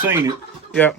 Seen it Yep.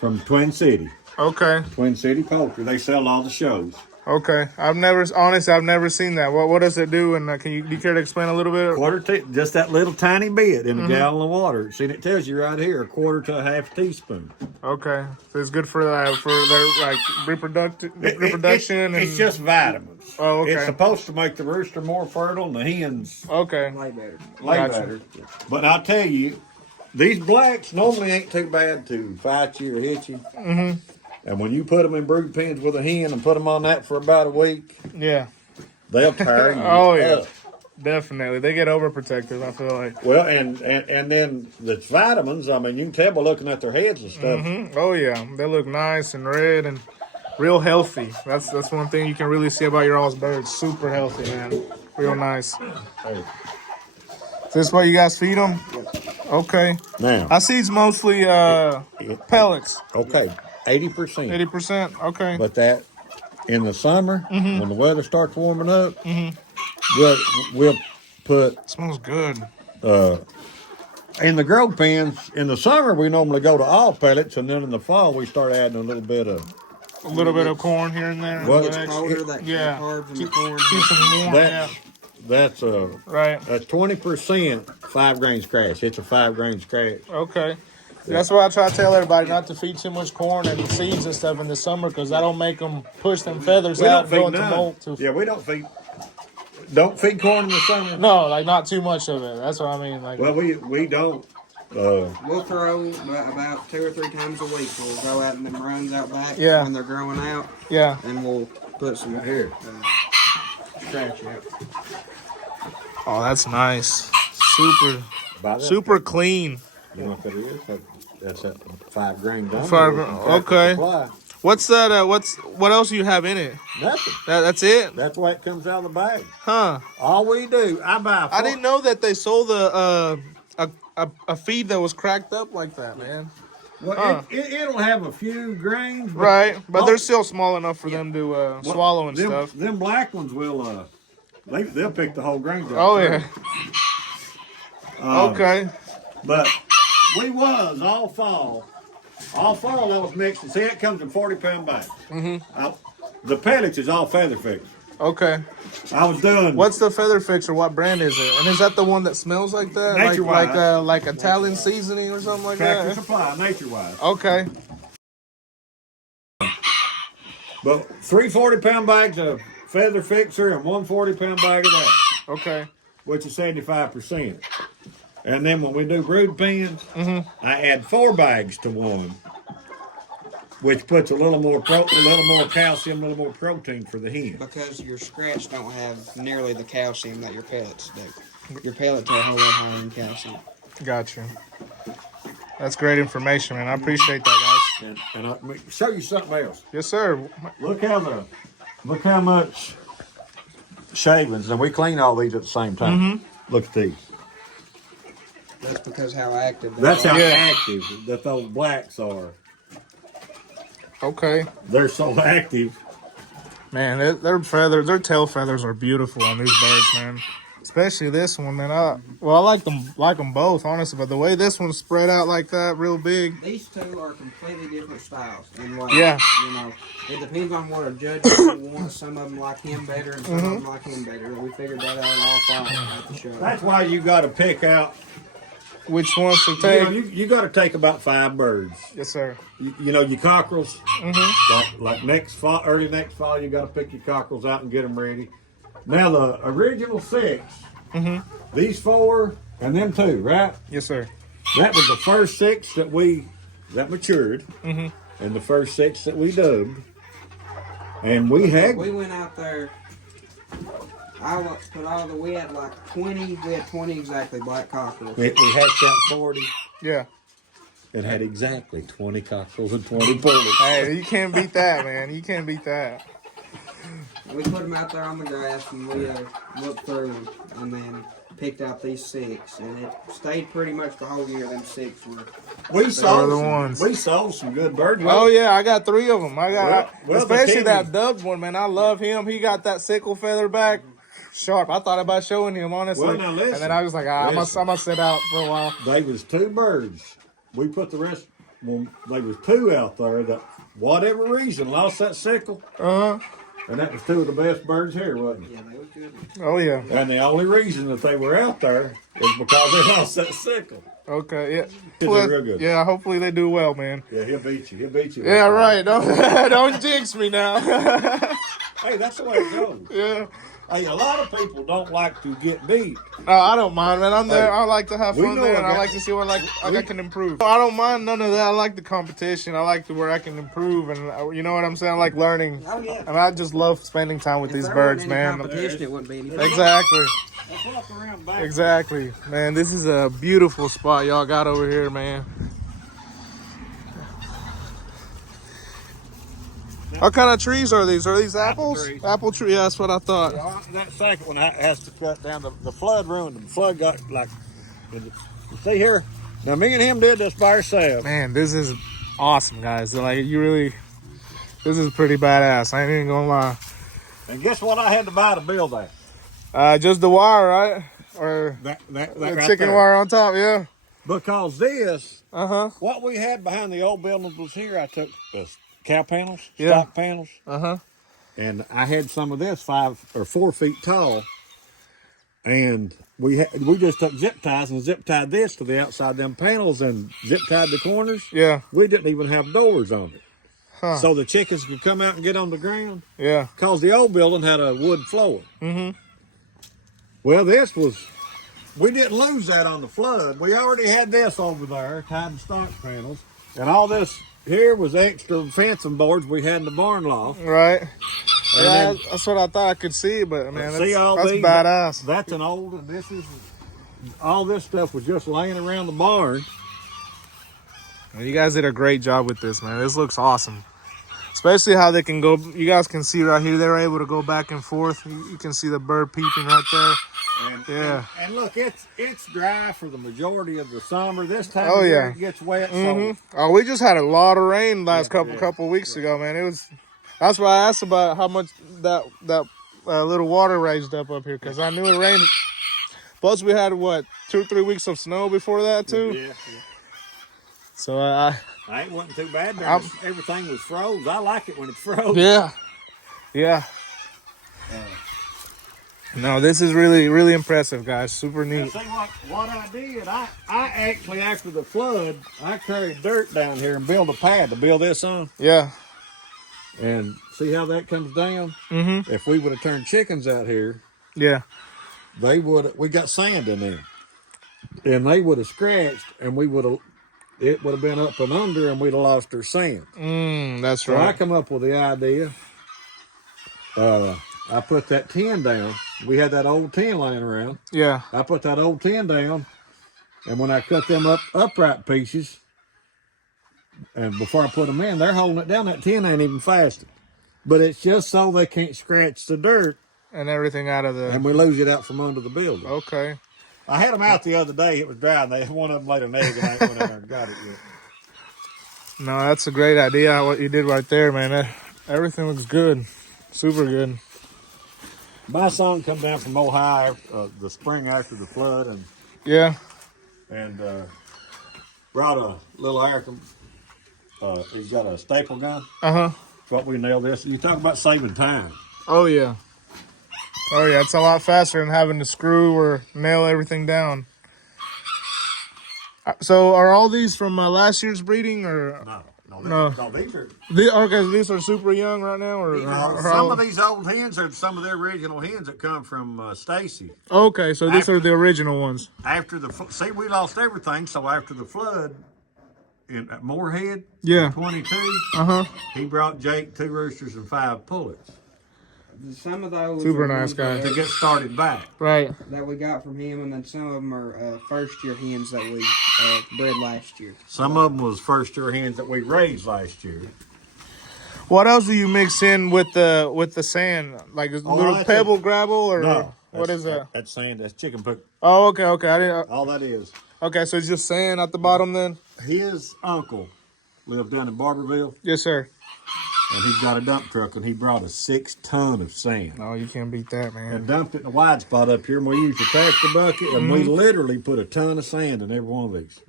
from Twin City. Okay. Twin City Poultry. They sell all the shows. Okay. I've never seen that. What does it do? And do you care to explain a little bit? Just that little tiny bit in a gallon of water. See, it tells you right here, a quarter to a half teaspoon. Okay. So it's good for their like reproduction. It's just vitamins. Oh, okay. It's supposed to make the rooster more fertile and the hens Okay. Lay better. lay better. But I'll tell you, these blacks normally ain't too bad to fight you or hit you. Mm-hmm. And when you put them in brood pens with a hen and put them on that for about a week, Yeah. they'll tear you Oh yeah. up. Definitely. They get overprotective, I feel like. Well, and then the vitamins, I mean, you can tell by looking at their heads and stuff. Mm-hmm. Oh yeah. They look nice and red and real healthy. That's one thing you can really see about your all's birds. Super healthy, man. Real nice. Hey. Is this what you guys feed them? Okay. Now, I see it's mostly pellets. okay, 80%. 80%. Okay. But that in the summer, when the weather starts warming up, we'll put Smells good. in the grow pens. In the summer, we normally go to all pellets, and then in the fall, we start adding a little bit of corn here and there. Well, But Colder, that yeah. carbs and the corn. Keep them warm. that. That's Right. 20% 5 grain scratch. It's a 5 grain scratch. Okay. That's why I try to tell everybody not to feed too much corn and seeds and stuff in the summer because that'll make them push them feathers We out don't and go feed into none. molt. Yeah, we don't feed. Don't feed corn in the summer. No, like not too much of it. That's what I mean. Like, Well, we don't. We'll throw about 2 or 3 times a week. We'll go out in them runs out back Yeah. when they're growing out, yeah. and we'll put some Here. scratch out. Oh, that's nice. By that, Super clean. You know what that is? That's that 5 grain done. 5 grain, okay. Supply. What's that? What else do you have in it? Nothing. That's it? That's why it comes out of the bag. Huh? All we do, I buy. I didn't know that they sold a feed that was cracked up like that, man. Well, it'll have a few grains. Right, but they're still small enough for them to swallow and stuff. Them black ones will. They'll pick the whole grains up. Oh yeah. Okay. But we was all fall. All fall I was mixing. See, it comes in 40-pound bags. The pellets is all feather fix. Okay. I was doing. What's the feather fixer? What brand is it? And is that the one that smells like that? Nature Wise. Like Italian seasoning or something like Tractor that? Supply, Nature Wise. Okay. But 3 40-pound bags of feather fixer and 1 40-pound bag of that, Okay. which is 75%. And then when we do brood pens, I add 4 bags to one, which puts a little more calcium, a little more protein for the hen. Because your scratch don't have nearly the calcium that your pellets do. Your pellets are a whole lot higher in calcium. Gotcha. That's great information, man. I appreciate that, guys. And I'll show you something else. Yes, sir. Look how much shavings, and we clean all these at the same time. Look at these. That's because how active they That's are. how active that those blacks are. Okay. They're so active. Man, their tail feathers are beautiful on these birds, man. Especially this one, man. I like them both, honestly. But the way this one's spread out like that, real big. These two are completely different styles. And Yeah. You know, it depends on what a judge wants. Some of them like him better and some of them like him better. We figured that out all 5 at the show. That's why you got to pick out. Which ones to take? You got to take about 5 birds. Yes, sir. You know your cockerels. Like next fall, early next fall, you got to pick your cockerels out and get them ready. Now the original 6, these 4 and them 2, right? Yes, sir. That was the first 6 that matured, and the first 6 that we dubbed. And we went out there. We had like 20. We had 20 exactly black cockerels. we hatched out 40. Yeah. It had exactly 20 cockerels and 20 pullets. Hey, you can't beat that, man. You can't beat that. We put them out there on the grass and we looked through them and then picked out these 6. And it stayed pretty much the whole year. Them 6 were. We sold the ones. We sold some good birds. Oh yeah, I got 3 of them. Well, especially the that dubbed one, man. I love him. He got that sickle feather back. sharp. I thought about showing him, honestly. Well, now listen, and then I was like, I must sit out for a while. They was 2 birds. We put the rest. Well, they was 2 out there that, whatever reason, lost that sickle. And that was 2 of the best birds here, wasn't it? Yeah, they was good. Oh yeah. And the only reason that they were out there is because they lost that sickle. Okay, yeah. They're real good. Yeah, hopefully they do well, man. Yeah, he'll beat you. He'll beat you. Yeah, right. Don't jinx me now. Hey, that's the way it goes. Yeah. Hey, a lot of people don't like to get beat. I don't mind, man. I'm there. Hey, I like to have we fun know there, a and I guy- like to see what I can improve. I don't mind none of that. I like the competition. I like to where I can improve, and you know what I'm saying. I like learning. Oh, yeah. And I just love spending time with If these there birds, wasn't any man. competition, it wouldn't be anything. Exactly. Let's walk around back. Exactly, man. This is a beautiful spot y'all got over here, man. What kind of trees are these? Are these apples? trees. Apple tree. Yeah, that's what I thought. That second one has to cut down. The flood ruined them. The flood got like. You see here? Now me and him did this by ourselves. Man, this is awesome, guys. Like this is pretty badass. I ain't even gonna lie. And guess what I had to buy to build that? Just the wire, right? Or That the right chicken there. wire on top? Yeah. Because this, Uh-huh. what we had behind the old buildings was here. I took the cow panels, Yeah. stock panels, Uh-huh. and I had some of this 5 or 4 feet tall. And we just took zip ties and zip tied this to the outside of them panels and zip tied the corners. Yeah. We didn't even have doors on it. Huh. So the chickens could come out and get on the ground. Yeah. Because the old building had a wood floor. Mm-hmm. Well, we didn't lose that on the flood. We already had this over there, tied to stock panels. And all this here was extra fencing boards we had in the barn loft. Right. Yeah, then- that's what I thought I could see, but man, See all that's these? badass. That's an old, and this is, all this stuff was just laying around the barn. You guys did a great job with this, man. This looks awesome. Especially how they can go, you guys can see right here, they're able to go back and forth. You can see the bird peeping right there. And, Yeah. and look, it's dry for the majority of the summer. This time Oh, of year yeah. it gets wet. Mm-hmm. So Oh, we just had a lot of rain last Yeah, couple weeks ago, man. It was. That's why I asked about how much that little water raised up here, because I knew it rained. Plus, we had 2 or 3 weeks of snow before that too. yeah. So It wasn't too bad. Everything was froze. I like it when it's froze. yeah. No, this is really, really impressive, guys. Super Now, neat. see what I did? I actually, after the flood, I carried dirt down here and built a pad to build this on. Yeah. And see how that comes down? Mm-hmm. If we would have turned chickens out here, Yeah. we got sand in there. And they would have scratched, and it would have been up and under, and we'd have lost our sand. That's So I right. come up with the idea. I put that tin down. We had that old tin laying around. Yeah. I put that old tin down, and when I cut them upright pieces, and before I put them in, they're holding it down. That tin ain't even fastened. But it's just so they can't scratch the dirt, And everything out of and the. we lose it out from under the building. Okay. I had them out the other day. It was dry, and one of them laid an egg, and I ain't went in there and got it yet. No, that's a great idea. What you did right there, man. Everything looks good. Super good. My son come down from Ohio the spring after the flood, Yeah. and brought a little American. He's got a staple gun. Uh-huh. What we nail this. You talk about saving time. Oh, yeah. Oh, yeah. It's a lot faster than having to screw or nail everything down. So, are all these from last year's breeding, or No, these are. okay? These are super young right now, or Some of these old hens are some of the original hens that come from Stacy. Okay, so these are the original ones. After see, we lost everything. So after the flood at Moorhead, Yeah. in 22, he brought Jake 2 roosters and 5 pullets Some of those Super are nice ones guy. to get started back. Right. that we got from him, and then some of them are first year hens that we bred last year. Some of them was first year hens that we raised last year. What else do you mix in with the sand? Like a little that's pebble gravel, or No, what is that? That's sand. That's chicken poop. Oh, okay. I didn't. All that is. Okay, so it's just sand at the bottom then. His uncle lived down in Barberville. Yes, sir. and he's got a dump truck, and he brought us 6 tons of sand. No, you can't beat that, man. And dumped it in a wide spot up here, and we used a tractor bucket, and we literally put a ton of sand in every one of these.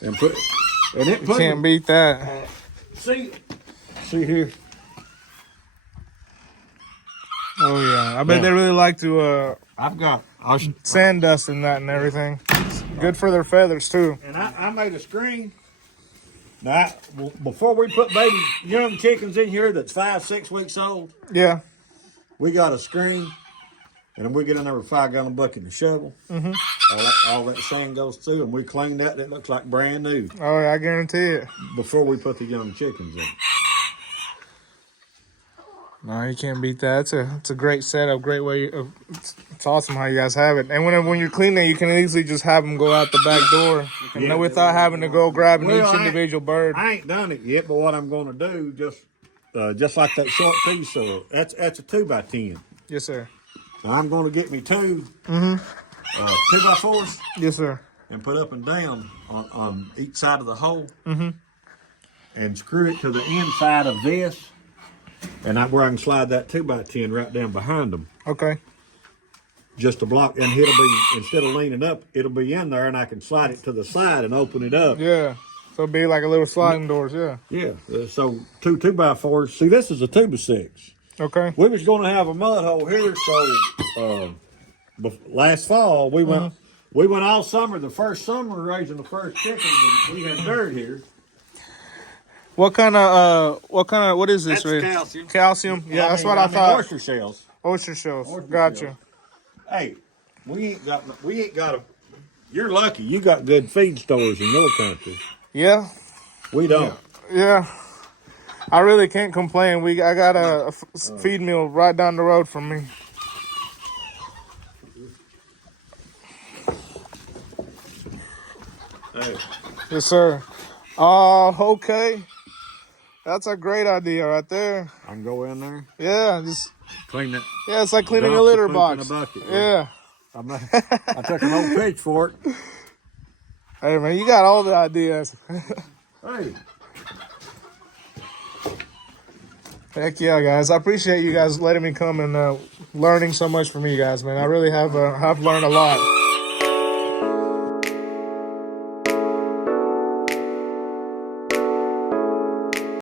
And You can't beat that. See here. Oh yeah, I bet they really like to sand dust in that and everything. It's good for their feathers too. And I made a screen. Now, before we put baby young chickens in here that's 5-6 weeks old, Yeah. we got a screen, and then we get in there with a 5-gallon bucket and a shovel. All that sand goes through, and we clean that. It looks like brand new Oh yeah, I guarantee it. before we put the young chickens in. No, you can't beat that. It's a great setup, great way of. It's awesome how you guys have it. And when you're cleaning, you can easily just have them go out the back door, and without having to go grabbing each individual bird. I ain't done it yet, but what I'm going to do, just like that short piece of that's a 2x10. Yes, sir. I'm going to get me 2 2x4s. Yes, sir. And put up and down on each side of the hole, and screw it to the inside of this, and where I can slide that 2x10 right down behind them. Okay. Just to block, and it'll be, instead of leaning up, it'll be in there, and I can slide it to the side and open it up. Yeah. So it'd be like a little sliding doors, yeah. Yeah. So 2 2x4s. See, this is a 2x6. Okay. We was going to have a mud hole here, so last fall we went. We went all summer. The first summer raising the first chickens, and we had dirt here. What is this? That's Rick? calcium. Calcium? Yeah, that's what I thought. Oyster shells. Oyster shells. Oyster Gotcha. shells. Hey, we ain't got you're lucky. You got good feed stores in your country. Yeah. We don't. Yeah. I really can't complain. I got a feed mill right down the road from me. Hey. Yes, sir. Oh, okay. That's a great idea right there. I can go in there. Yeah, just Clean it. yeah, it's like cleaning Dump a the litter poop box. in a bucket, Yeah. I took an old pitchfork. Hey man, you got all the ideas. Hey. Heck yeah, guys! I appreciate you guys letting me come and learning so much from you guys, man. I really have learned a lot.